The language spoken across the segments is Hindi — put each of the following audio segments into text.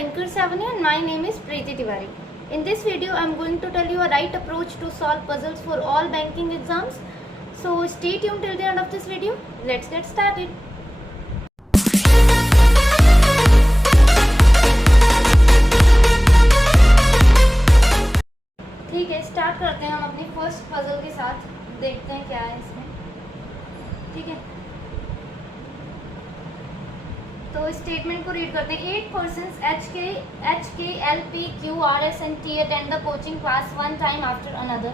Anchor 7 and my name is Preeti Tiwari. In this video, I am going to tell you a right approach to solve puzzles for all banking exams. So stay tuned till the end of this video. Let's get started. ठीक है, स्टार्ट करते हैं हम अपनी फर्स्ट पजल के साथ। देखते हैं क्या है इसमें। ठीक है, तो स्टेटमेंट को रीड करते हैं। 8 persons HK, LP, Q, RS and T attend the coaching class one time after another.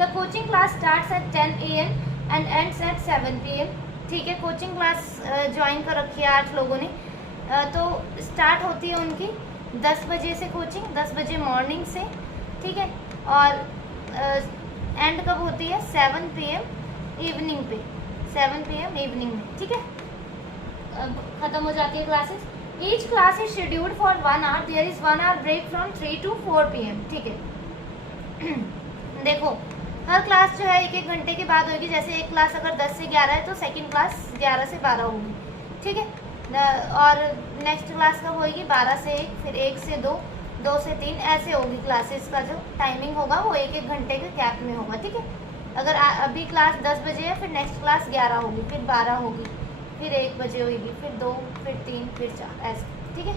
The coaching class starts at 10 AM and ends at 7 PM. ठीक है, कोचिंग क्लास ज्वाइन कर रखी है 8 लोगों ने। तो स्टार्ट होती है उनकी 10 बजे से कोचिंग, 10 बजे मॉर्निंग से। ठीक है, और एंड कब होती है? 7 PM इवनिंग पे, 7 PM इवनिंग में। ठीक है, खत्म हो जाती है classes. Each class is scheduled for 1 hour. There is 1 hour break from 3 to 4 PM. ठीक है, देखो हर क्लास जो है 1-1 घंटे के बाद होगी। जैसे एक क्लास अगर 10 से 11 है तो सेकंड क्लास 11 से 12 होगी। ठीक है, और नेक्स्ट क्लास कब होगी? 12 से 1, फिर 1 से 2, 2 से 3, ऐसे होगी। क्लासेस का जो टाइमिंग होगा वो 1-1 घंटे के गैप में होगा। ठीक है, अगर अभी क्लास 10 बजे है, फिर नेक्स्ट क्लास 11 होगी, फिर 12 होगी, फिर 1 बजे होगी, फिर 2, फिर 3, फिर 4, ऐसे। ठीक है,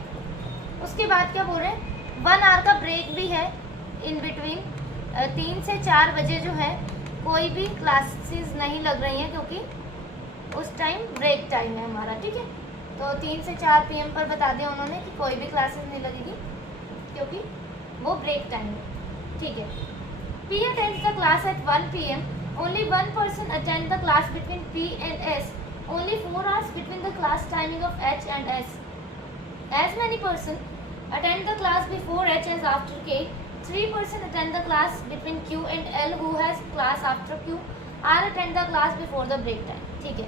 उसके बाद क्या बोल रहे हैं? 1 hour का ब्रेक भी है इन बिटवीन। 3 से 4 बजे जो है कोई भी क्लासेस नहीं लग रही हैं, क्योंकि उस टाइम ब्रेक टाइम है हमारा। ठीक है, तो 3 से 4 PM पर बता दिया उन्होंने कि कोई भी क्लासेस नहीं लगेगी, क्योंकि वो ब्रेक टाइम है। ठीक है, P attends the class at 1 PM. Only one person attend the class between P and S. Only 4 hours between the class timing of H and S. As many persons attend the class before H as after K. 3 persons attend the class between Q and L who has class after Q. R attend the class before the break time. ठीक है,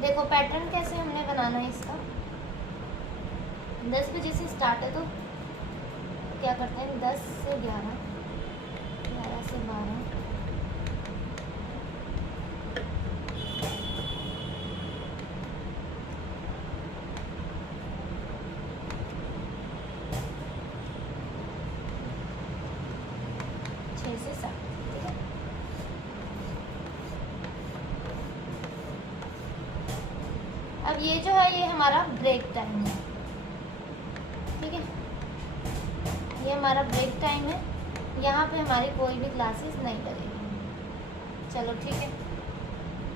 देखो पैटर्न कैसे हमने बनाना है इसका। 10 बजे से स्टार्ट है तो क्या करते हैं? 10 से 11, 11 से 12, से 7। ठीक है, अब ये जो है ये हमारा ब्रेक टाइम है। ठीक है, ये हमारा ब्रेक टाइम है। यहाँ पे हमारी कोई भी क्लासेस नहीं लगेगी। चलो ठीक है,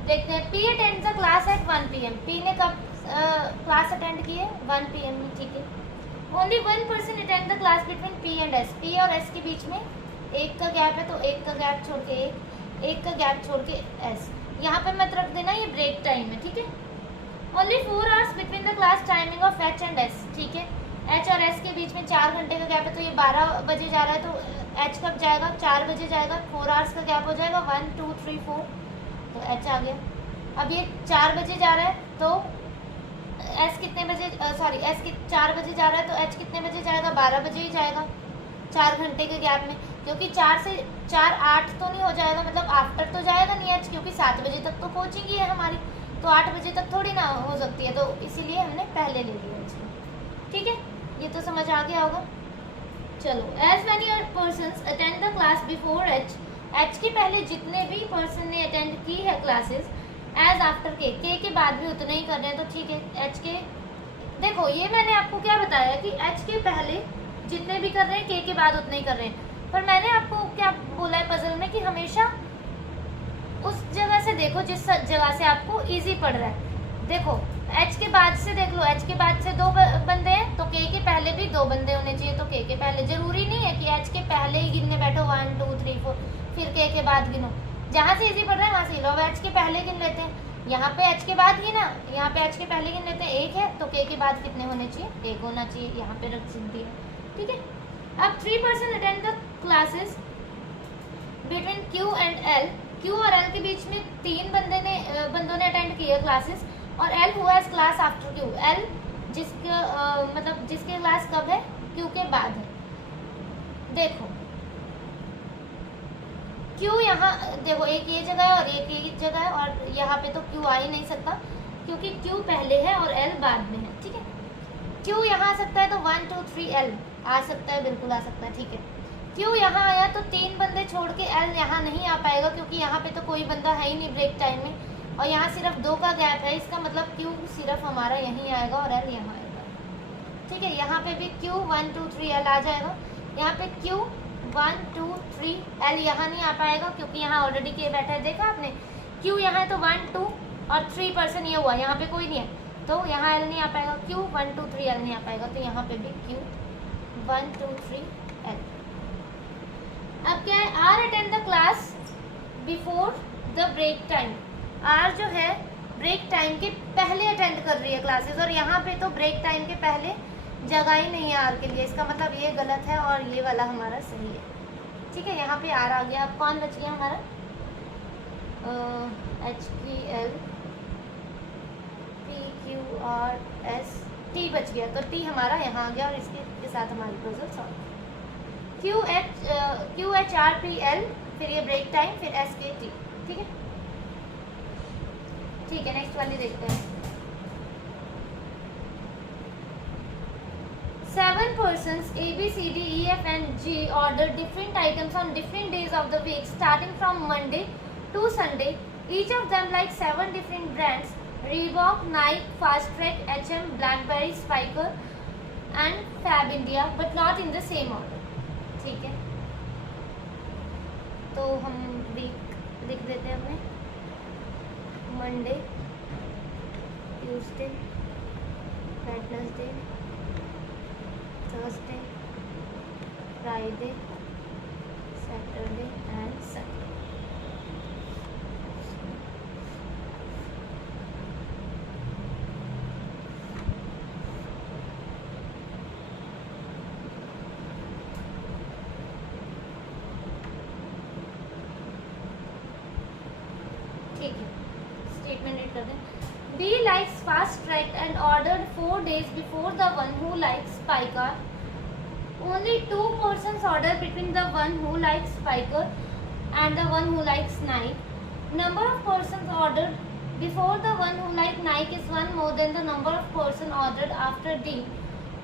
देखते हैं। P attend the class at 1 PM. P ने कब क्लास अटेंड की है? 1 PM में। ठीक है, only 1 person attend the class between P and S. P और S के बीच में 1 का गैप है, तो 1 का गैप छोड़ के 1 का गैप छोड़ के S। यहाँ पे मत रख देना, ये ब्रेक टाइम है। ठीक है, only 4 hours between the class timing of H and S. ठीक है, H और S के बीच में 4 घंटे का गैप है, तो ये 12 बजे जा रहा है, तो H कब जाएगा? 4 बजे जाएगा। 4 hours का गैप हो जाएगा, 1, 2, 3, 4, तो H आ गया। अब ये 4 बजे जा रहा है, तो S कितने बजे? S 4 बजे जा रहा है, तो H कितने बजे जाएगा? 12 बजे ही जाएगा, 4 घंटे के गैप में। क्योंकि 4 से 4, 8 तो नहीं हो जाएगा, मतलब आफ्टर तो जाएगा नहीं H, क्योंकि 7 बजे तक तो कोचिंग ही है हमारी, तो 8 बजे तक थोड़ी ना हो सकती है, तो इसीलिए हमने पहले ले लिया इसको। ठीक है, ये तो समझ आ गया होगा। चलो, as many persons attend the class before H. H के पहले जितने भी पर्सन ने अटेंड की है क्लासेस, एज आफ्टर K के बाद भी उतने ही कर रहे हैं, तो ठीक है। H के देखो, ये मैंने आपको क्या बताया कि H के पहले जितने भी कर रहे हैं K के बाद उतने ही कर रहे हैं, पर मैंने आपको क्या बोला है पजल में कि हमेशा उस जगह से देखो जिस जगह से आपको इजी पड़ रहा है। देखो H के बाद से देख लो, H के बाद से 2 बंदे हैं, तो K के पहले भी 2 बंदे होने चाहिए, तो K के पहले जरूरी नहीं है कि H के पहले ही गिनने बैठो 1, 2, 3, 4, फिर K के बाद गिनो। जहाँ से इजी पड़ रहा है वहाँ से लो। अब H के पहले गिन लेते हैं, यहाँ पे H के बाद गिना, यहाँ पे H के पहले गिन लेते हैं 1 है, तो K के बाद कितने होने चाहिए? 1 होना चाहिए, यहाँ पे रख सकती है। ठीक है, अब 3 person attend the classes between Q and L. Q और L के बीच में 3 बंदों ने अटेंड किए क्लासेस, और L who has class after Q. L मतलब जिसके क्लास कब है? Q के बाद है। देखो Q यहाँ देखो, एक ये जगह है और एक ये जगह है, और यहाँ पे तो Q आ ही नहीं सकता, क्योंकि Q पहले है और L बाद में है। ठीक है, क्यू यहाँ आ सकता है तो 1 2 3 एल आ सकता है, बिल्कुल आ सकता है, ठीक है। क्यू यहाँ आया तो 3 बंदे छोड़ के एल यहाँ नहीं आ पाएगा, क्योंकि यहाँ पे तो कोई बंदा है ही नहीं ब्रेक टाइम में, और यहाँ सिर्फ 2 का गैप है, इसका मतलब क्यू सिर्फ हमारा यहीं आएगा और एल यहाँ आएगा, ठीक है। यहाँ पे भी क्यू 1 2 3 एल आ जाएगा, यहाँ पे क्यू 1 2 3 एल यहाँ नहीं आ पाएगा, क्योंकि यहाँ ऑलरेडी के बैठा है, देखा आपने, क्यू यहाँ है तो 1 2 और 3 पर्सन ये हुआ, यहाँ पे कोई नहीं है तो यहाँ एल नहीं आ पाएगा, क्यू 1 2 3 एल नहीं आ पाएगा, तो यहाँ पे भी क्यू 1 2 3 एल। अब क्या है, R attend the class before the break time. R जो है ब्रेक टाइम के पहले अटेंड कर रही है क्लासेस, और यहाँ पे तो ब्रेक टाइम के पहले जगह ही नहीं है आर के लिए, इसका मतलब ये गलत है और ये वाला हमारा सही है, ठीक है। यहाँ पे आर आ गया। अब कौन बच गया हमारा, H P L P Q R S T बच गया, तो टी हमारा यहाँ आ गया और इसके साथ हमारी closure solve. Q H R P L, फिर ये ब्रेक टाइम, फिर एस के टी, ठीक है, ठीक है। नेक्स्ट वाली देखते हैं। 7 persons A B C D E F and G ordered different items on different days of the week starting from Monday to Sunday. Each of them like 7 different brands: Reebok, Nike, Fast Track, H&M, Blackberry, Spiker and Fab India, but not in the same order, ठीक है। तो हम वीक लिख देते हैं अपने, Monday, Tuesday, Wednesday, Thursday, Friday, Saturday and Sunday. ठीक है, स्टेटमेंट रीड कर दें। B likes Fast Track and ordered 4 days before the one who likes Spiker. Only 2 persons ordered between the one who likes Spiker and the one who likes Nike. Number of persons ordered before the one who likes Nike is 1 more than the number of persons ordered after D,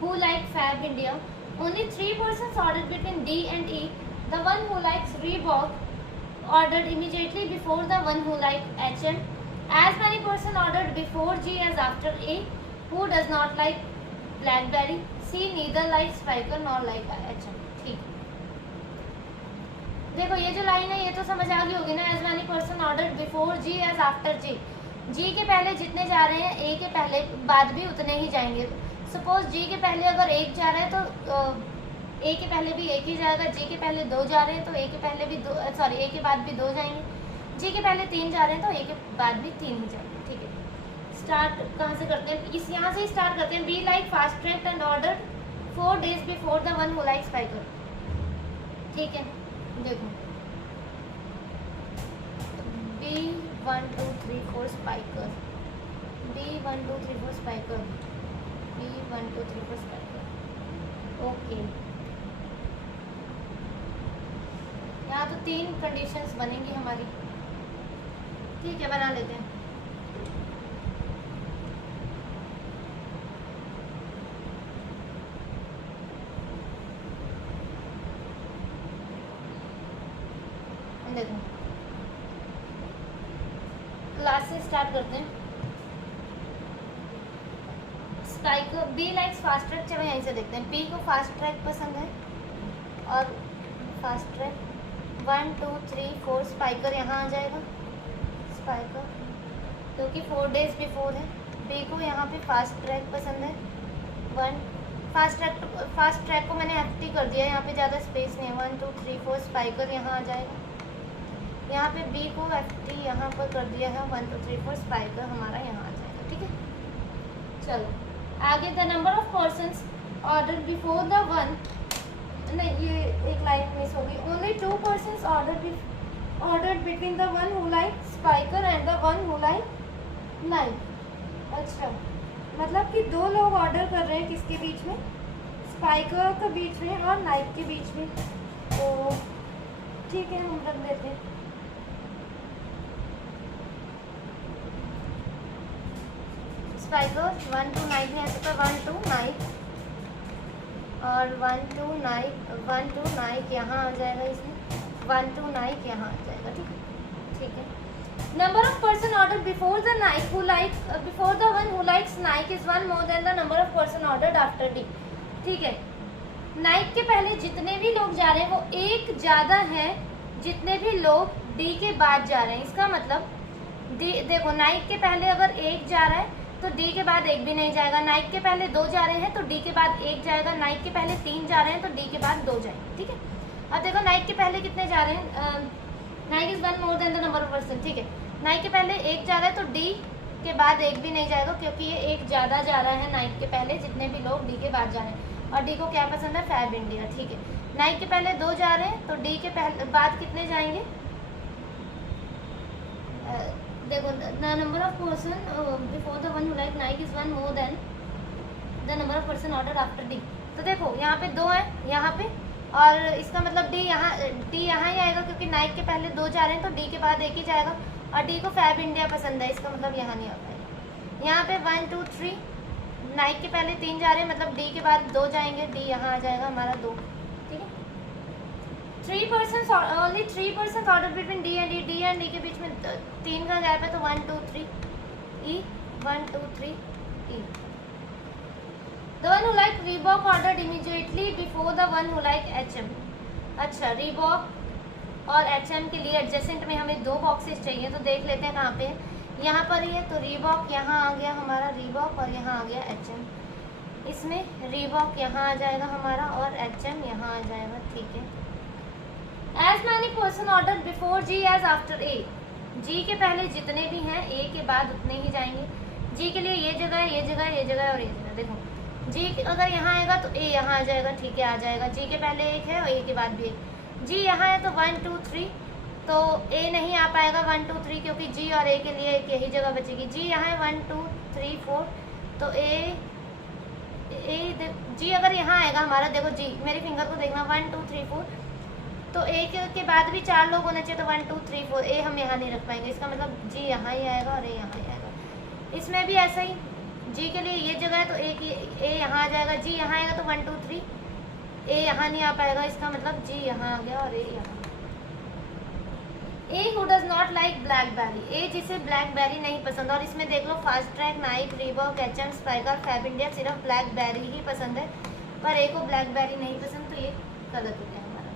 who like Fab India. Only 3 persons ordered between D and E. The one who likes Reebok ordered immediately before the one who likes H&M. As many persons ordered before G as after A. Who does not like Blackberry? C neither likes Spiker nor like H&M. ठीक, देखो ये जो लाइन है ये तो समझ आ गई होगी ना। As many person ordered before G as after G, G के पहले जितने जा रहे हैं ए के पहले बाद भी उतने ही जाएंगे। सपोज जी के पहले अगर 1 जा रहा है तो ए के पहले भी 1 ही जाएगा, जी के पहले 2 जा रहे हैं तो ए के पहले भी 2, सॉरी ए के बाद भी 2 जाएंगे, जी के पहले 3 जा रहे हैं तो ए के बाद भी 3 ही जाएंगे, ठीक है। स्टार्ट कहाँ से करते हैं, इस यहाँ से ही स्टार्ट करते हैं। B like Fastrack and order 4 days before the one who like Spykar, ठीक है। देखो B 1 2 3 4 Spykar, B 1 2 3 4 Spykar, B 1 2 3 4 Spykar, okay. यहाँ तो 3 कंडीशंस बनेंगी हमारी, ठीक है, बना लेते हैं। देखो क्लास से स्टार्ट करते हैं। Spykar, B likes Fastrack, चलो यहीं से देखते हैं। बी को फास्ट ट्रैक पसंद है और फास्ट ट्रैक 1 2 3 4 स्पाइकर यहाँ आ जाएगा, स्पाइकर क्योंकि 4 days बिफोर है। बी को यहाँ पे फास्ट ट्रैक पसंद है, 1 फास्ट ट्रैक को मैंने FT कर दिया, यहाँ पे ज़्यादा स्पेस नहीं है। 1 2 3 4 स्पाइकर यहाँ आ जाएगा, यहाँ पे बी को FT यहाँ पर कर दिया है, 1 2 3 4 स्पाइकर हमारा यहाँ आ जाएगा, ठीक है। चलो आगे, the number of persons order before the one, नहीं ये एक लाइन मिस होगी। Only 2 persons order between the one who like Spykar and the one who like Nike. अच्छा, मतलब कि 2 लोग ऑर्डर कर रहे हैं किसके बीच में, स्पाइकर के बीच में और नाइक के बीच में, तो ठीक है हम रख देते हैं। स्पाइकर, 1 2 नाइक नहीं आ सकता, 1 2 नाइक और 1 2 नाइक यहाँ आ जाएगा, इसमें 1 2 नाइक यहाँ आ जाएगा। ठीक है। Number of person order before the Naik who like before the one who likes Naik is 1 more than the number of person ordered after D. ठीक है, नाइक के पहले जितने भी लोग जा रहे हैं वो एक ज़्यादा है जितने भी लोग डी के बाद जा रहे हैं। इसका मतलब डी, देखो नाइक के पहले अगर एक जा रहा है तो डी के बाद एक भी नहीं जाएगा, नाइक के पहले 2 जा रहे हैं तो डी के बाद एक जाएगा, नाइक के पहले 3 जा रहे हैं तो डी के बाद 2 जाएंगे। ठीक है, अब देखो नाइक के पहले कितने जा रहे हैं, Naik is 1 more than the number of person. ठीक है, नाइक के पहले एक जा रहा है तो डी के बाद एक भी नहीं जाएगा क्योंकि ये एक ज़्यादा जा रहा है नाइक के पहले जितने भी लोग डी के बाद जा रहे हैं, और डी को क्या पसंद है, फैब इंडिया। ठीक है, नाइक के पहले 2 जा रहे हैं तो डी के पहले बाद कितने जाएंगे, देखो the number of person before the one who like Naik is 1 more than the number of person order after D. तो देखो यहाँ पे 2 है यहाँ पे, और इसका मतलब डी यहाँ ही आएगा क्योंकि नाइक के पहले 2 जा रहे हैं तो डी के बाद एक ही जाएगा, और डी को फैब इंडिया पसंद है, इसका मतलब यहाँ नहीं आ पाएगा। यहाँ पे 1 2 3 नाइक के पहले 3 जा रहे हैं मतलब डी के बाद 2 जाएंगे, डी यहाँ आ जाएगा हमारा 2। ठीक है, 3 person only 3 person order between D and D के बीच में 3 का गैप है तो 1 2 3 ई 1 2 3 ई। The one who like Reebok ordered immediately before the one who like H&M। अच्छा, Reebok और H&M के लिए एडजेसेंट में हमें 2 बॉक्सेस चाहिए, तो देख लेते हैं कहाँ पे है। यहाँ पर ही है तो Reebok यहाँ आ गया हमारा Reebok और यहाँ आ गया H&M। इसमें Reebok यहाँ आ जाएगा हमारा और H&M यहाँ आ जाएगा। ठीक है, as many person ordered before G as after A। G के पहले जितने भी हैं A के बाद उतने ही जाएंगे। G के लिए ये जगह ये जगह ये जगह और ये जगह, देखो G अगर यहाँ आएगा तो A यहाँ आ जाएगा। ठीक है, आ जाएगा, G के पहले एक है और A के बाद भी एक। G यहाँ है तो 1 2 3 तो A नहीं आ पाएगा 1 2 3 क्योंकि G और A के लिए एक यही जगह बचेगी। G यहाँ है 1 2 3 4 तो G अगर यहाँ आएगा हमारा, देखो G मेरी फिंगर को देखना 1 2 3 4 तो A के बाद भी 4 लोग होने चाहिए तो 1 2 3 4 A हम यहाँ नहीं रख पाएंगे, इसका मतलब G यहाँ ही आएगा और A यहाँ ही आएगा। इसमें भी ऐसा ही, G के लिए ये जगह है तो A यहाँ आ जाएगा, G यहाँ आएगा तो 1 2 3 A यहाँ नहीं आ पाएगा, इसका मतलब G यहाँ आ गया और A यहाँ। A who does not like BlackBerry, A जिसे ब्लैकबेरी नहीं पसंद, और इसमें देख लो Fastrack, Nike, Reebok, H&M, Spykar, Fab India सिर्फ ब्लैकबेरी ही पसंद है, पर A को ब्लैकबेरी नहीं पसंद, तो ये गलत हो गया हमारा।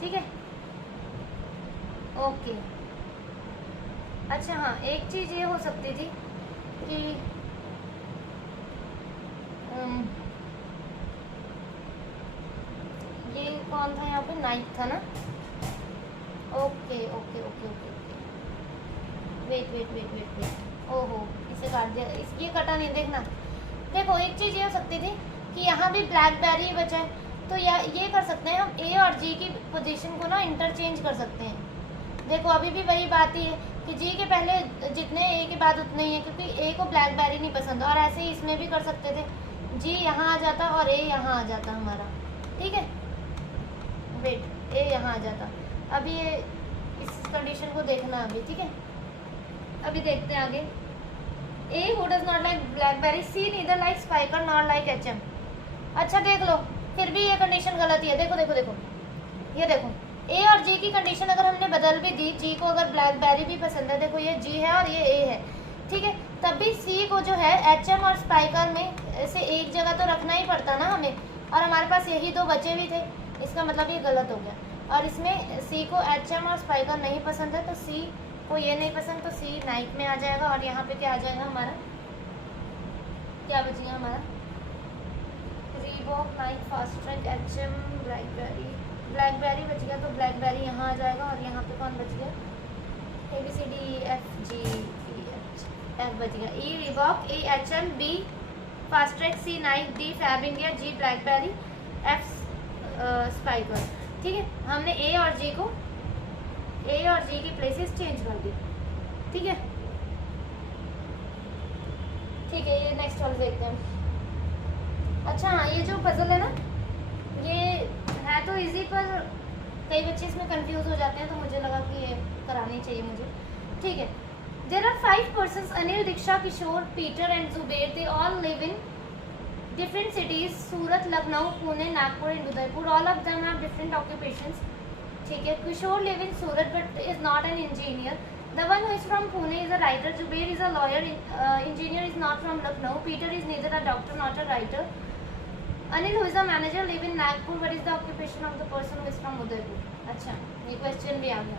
ठीक है, ओके। अच्छा हाँ, एक चीज़ ये हो सकती थी कि ये कौन था यहाँ पे, नाइक था ना। Okay okay okay okay okay, wait ओहो इसे काट दिया, ये कटा नहीं, देखना। देखो एक चीज़ ये हो सकती थी कि यहाँ भी ब्लैकबेरी बचा है, तो ये कर सकते हैं हम A और G की पोजीशन को ना इंटरचेंज कर सकते हैं। देखो अभी भी वही बात ही है कि G के पहले जितने A के बाद उतने ही है क्योंकि A को ब्लैकबेरी नहीं पसंद, और ऐसे ही इसमें भी कर सकते थे, G यहाँ आ जाता और A यहाँ आ जाता हमारा। ठीक है, वेट, A यहाँ आ जाता। अभी ये इस कंडीशन को देखना अभी। ठीक है, अभी देखते हैं आगे। A who does not like BlackBerry, C neither like Spiker nor like H&M। अच्छा देख लो, फिर भी ये कंडीशन गलत ही है। देखो देखो देखो, ये देखो A और G की कंडीशन अगर हमने बदल भी दी, G को अगर ब्लैकबेरी भी पसंद है, देखो ये G है और ये A है, ठीक है, तब भी C को जो है H&M और स्पाइकर में से एक जगह तो रखना ही पड़ता ना हमें, और हमारे पास यही 2 बचे भी थे, इसका मतलब ये गलत हो गया। और इसमें C को H&M और स्पाइकर नहीं पसंद है तो C को ये नहीं पसंद, तो C नाइक में आ जाएगा, और यहाँ पे क्या आ जाएगा हमारा, क्या बच गया हमारा, Reebok, Naik, fast track, H&M, blackberry बच गया, तो ब्लैकबेरी यहाँ आ जाएगा, और यहाँ पे कौन बच गया, ABCDEFG F बच गया, E Reebok, A H&M, B Fastrack, C Nike, D Fabindia, G BlackBerry, F Spykar. ठीक है, हमने A और G की प्लेसेस चेंज कर दी। ठीक है, ठीक है, ये नेक्स्ट वाला देखते हैं। अच्छा हाँ, ये जो पजल है ना, ये है तो इजी, पर कई बच्चे इसमें कंफ्यूज हो जाते हैं, तो मुझे लगा कि ये करानी चाहिए मुझे। ठीक है, There are 5 persons: Anil, Diksha, Kishore, Peter and Zubair. They all live in different cities: Surat, Lucknow, Pune, Nagpur and Udaipur. All of them have different occupations. ठीक है. Kishore live in Surat but is not an engineer. The one who is from Pune is a writer. Zubair is a lawyer. Engineer is not from Lucknow. Peter is neither a doctor not a writer. Anil, who is a manager, live in Nagpur. What is the occupation of the person who is from Udaipur? अच्छा, ये क्वेश्चन भी आ गया.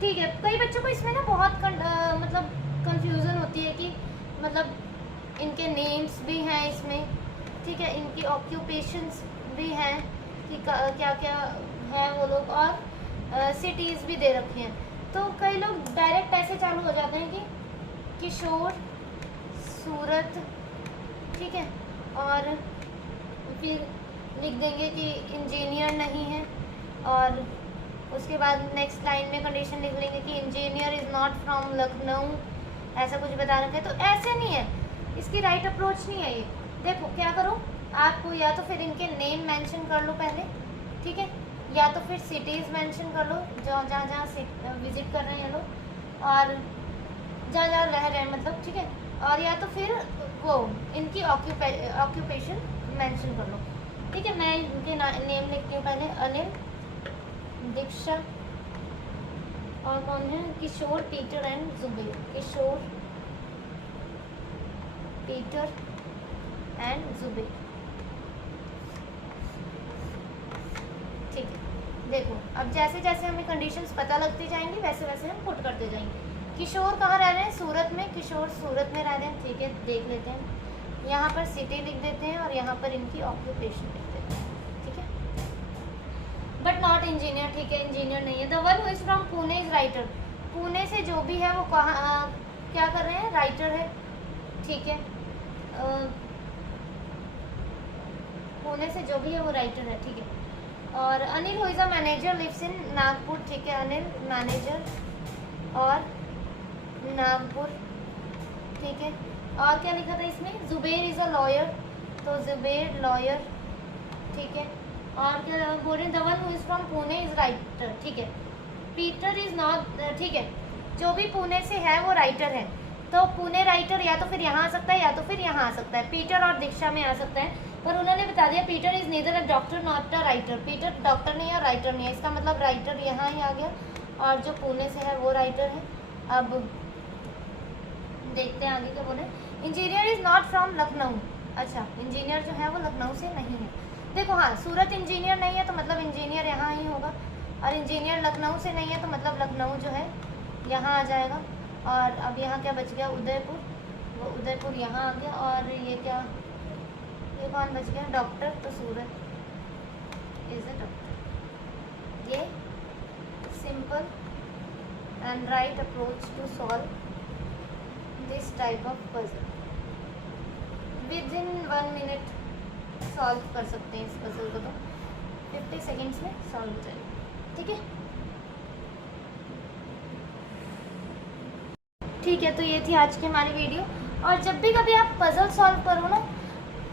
ठीक है. कई बच्चों को इसमें ना बहुत मतलब कंफ्यूजन होती है कि मतलब इनके नेम्स भी हैं इसमें, ठीक है, इनकी ऑक्यूपेशंस भी हैं कि क्या क्या है वो लोग, और सिटीज़ भी दे रखी हैं. तो कई लोग डायरेक्ट ऐसे चालू हो जाते हैं कि किशोर, सूरत, ठीक है, और फिर लिख देंगे कि इंजीनियर नहीं है, और उसके बाद नेक्स्ट लाइन में कंडीशन लिख लेंगे कि engineer is not from Lucknow, ऐसा कुछ बता रखे हैं. तो ऐसे नहीं है, इसकी राइट अप्रोच नहीं है ये. देखो क्या करो, आपको या तो फिर इनके नेम मेंशन कर लो पहले, ठीक है, या तो फिर सिटीज़ मेंशन कर लो जहाँ जहाँ विज़िट कर रहे हैं ये लोग, और जहाँ जहाँ रह रहे हैं मतलब, ठीक है, और या तो फिर वो इनकी ऑक्यूपेशन मेंशन कर लो. ठीक है, मैं इनके नेम लिखती हूँ पहले. अनिल, दीक्षा, और कौन है, Kishore, Peter and Zuber. Kishore, Peter and Zuber. ठीक है. देखो अब जैसे जैसे हमें कंडीशंस पता लगती जाएंगी वैसे वैसे हम पुट करते जाएंगे. किशोर कहाँ रह रहे हैं? सूरत में. किशोर सूरत में रह रहे हैं. ठीक है, देख लेते हैं. यहाँ पर सिटी लिख देते हैं और यहाँ पर इनकी ऑक्यूपेशन लिख देते हैं. ठीक है, बट नॉट इंजीनियर. ठीक है, इंजीनियर नहीं है. The one who is from Pune is writer. Pune से जो भी है वो कहाँ क्या कर रहे हैं? राइटर है. ठीक है, पुणे से जो भी है वो राइटर है. ठीक है, और Anil who is a manager lives in Nagpur. ठीक है, अनिल मैनेजर और नागपुर. ठीक है, और क्या लिखा था इसमें? जुबेर इज़ अ लॉयर, तो जुबेर लॉयर. ठीक है, और क्या बोल रहे हैं? The one who is from Pune is writer. ठीक है, पीटर इज़ नॉट. ठीक है, जो भी पुणे से है वो राइटर है. तो पुणे राइटर या तो फिर यहाँ आ सकता है या तो फिर यहाँ आ सकता है. पीटर और दीक्षा में आ सकता है, पर उन्होंने बता दिया Peter is neither a doctor not a writer. Peter doctor नहीं है, राइटर नहीं है. इसका मतलब राइटर यहाँ ही आ गया, और जो पुणे से है वो राइटर है. अब देखते हैं आगे क्या बोले. Engineer is not from Lucknow. अच्छा, इंजीनियर जो है वो लखनऊ से नहीं है. देखो हाँ, सूरत इंजीनियर नहीं है तो मतलब इंजीनियर यहाँ ही होगा, और इंजीनियर लखनऊ से नहीं है तो मतलब लखनऊ जो है यहाँ आ जाएगा. और अब यहाँ क्या बच गया? उदयपुर. वो उदयपुर यहाँ आ गया. और ये क्या, ये कौन बच गया? डॉक्टर. तो सूरत इज अ डॉक्टर. ये simple and right approach to solve this type of puzzle. Within 1 minute solve कर सकते हैं इस पजल को, तो 50 सेकेंड्स में सॉल्व हो जाएगा. ठीक है, ठीक है. तो ये थी आज की हमारी वीडियो. और जब भी कभी आप पजल सॉल्व करो ना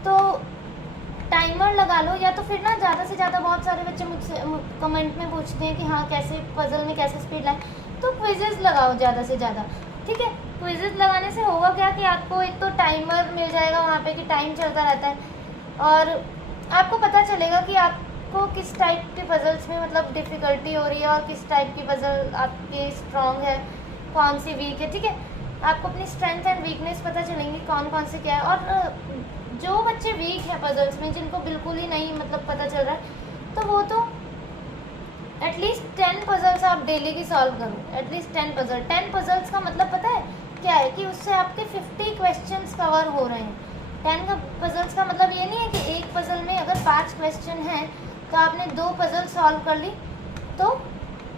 तो टाइमर लगा लो, या तो फिर ना ज़्यादा से ज़्यादा, बहुत सारे बच्चे मुझसे कमेंट में पूछते हैं कि हाँ कैसे पजल में कैसे स्पीड लाएं, तो क्विजेज़ लगाओ ज़्यादा से ज़्यादा. ठीक है, क्विजेज़ लगाने से होगा क्या कि आपको एक तो टाइमर मिल जाएगा वहाँ पे कि टाइम चलता रहता है, और आपको पता चलेगा कि आपको किस टाइप के पजल्स में मतलब डिफ़िकल्टी हो रही है और किस टाइप की पजल आपकी स्ट्रॉन्ग है, कौन सी वीक है. ठीक है, आपको अपनी स्ट्रेंथ एंड वीकनेस पता चलेंगी कौन कौन से क्या है. और जो बच्चे वीक हैं पजल्स में, जिनको बिल्कुल ही नहीं मतलब पता चल रहा है, तो वो तो एटलीस्ट 10 पजल्स आप डेली की सॉल्व करो. At least 10 puzzle. 10 पजल्स का मतलब पता है क्या है? कि उससे आपके 50 क्वेश्चंस कवर हो रहे हैं. 10 का पजल्स का मतलब ये नहीं है कि एक पजल में अगर 5 क्वेश्चन हैं तो आपने 2 पजल सॉल्व कर ली तो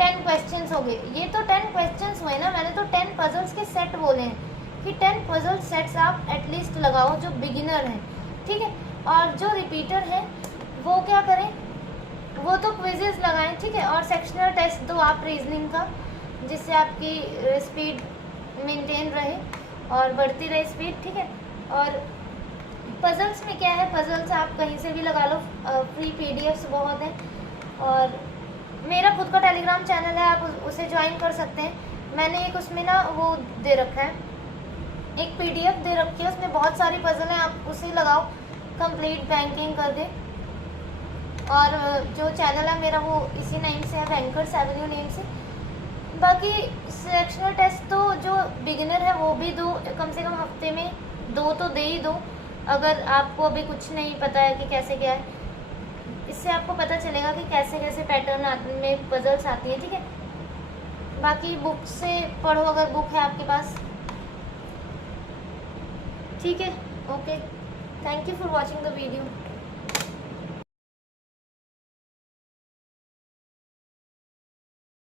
10 क्वेश्चंस हो गए. ये तो 10 क्वेश्चंस हुए ना, मैंने तो 10 पजल्स के सेट बोले हैं कि 10 पजल सेट्स आप एटलीस्ट लगाओ जो बिगिनर हैं. ठीक है, और जो रिपीटर हैं वो क्या करें? वो तो क्विजेस लगाएं. ठीक है, और सेक्शनल टेस्ट दो आप रीजनिंग का, जिससे आपकी स्पीड मेंटेन रहे और बढ़ती रहे स्पीड. ठीक है, और पजल्स में क्या है, पजल्स आप कहीं से भी लगा लो, फ्री पीडीएफ्स बहुत हैं. और मेरा खुद का टेलीग्राम चैनल है, आप उसे ज्वाइन कर सकते हैं. मैंने एक उसमें ना वो दे रखा है, एक PDF दे रखी है, उसमें बहुत सारी पजल हैं, आप उसे लगाओ, कंप्लीट बैंकिंग कर दे। और जो चैनल है मेरा वो इसी नेम से है, बैंकर्स एवेन्यू नेम से। बाकी सेक्शनल टेस्ट तो जो बिगिनर है वो भी दो, कम से कम हफ्ते में 2 तो दे ही दो, अगर आपको अभी कुछ नहीं पता है कि कैसे क्या है। इससे आपको पता चलेगा कि कैसे कैसे पैटर्न में पजल्स आती हैं, ठीक है। बाकी बुक से पढ़ो अगर बुक है आपके पास, ठीक है। Okay, thank you for watching the video.